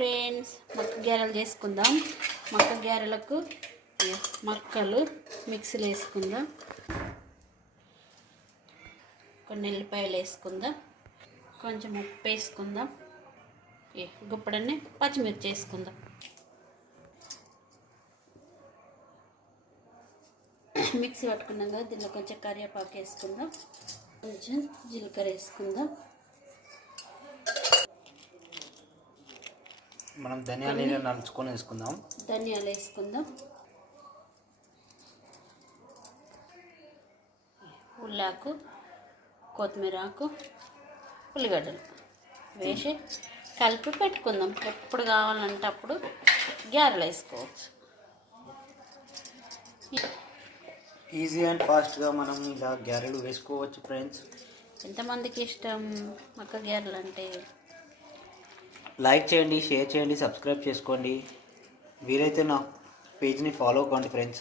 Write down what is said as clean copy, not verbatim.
Friends, మక్క గారెలు చేసుకుందాం. మక్క గారెలకు మక్కలు మిక్సీలో వేసుకుందాం. కొన్ని ఎల్లిపాయలు వేసుకుందాం. కొంచెం ఉప్పు వేసుకుందాం. గుప్పడన్ని పచ్చిమిర్చి వేసుకుందాం. మిక్సీ పట్టుకున్నాం కదా, దీనిలో కొంచెం కరివేపాకు వేసుకుందాం. కొంచెం జీలకర్ర వేసుకుందాం. మనం ధనియాలు నంచుకొని వేసుకుందాం. ధనియాలు వేసుకుందాం. ఉల్లాకు, కొత్తిమీర ఆకు, ఉల్లిగడ్డలు వేసి కలిపి పెట్టుకుందాం. ఎప్పుడు కావాలంటే అప్పుడు గారెలు వేసుకోవచ్చు. ఈజీ అండ్ ఫాస్ట్గా మనం ఇలా గారెలు వేసుకోవచ్చు ఫ్రెండ్స్. ఎంతమందికి ఇష్టం మక్క గారెలు అంటే? లైక్ చేయండి, షేర్ చేయండి, సబ్స్క్రైబ్ చేసుకోండి. వీలైతే నా పేజ్ని ఫాలో అవ్వండి ఫ్రెండ్స్.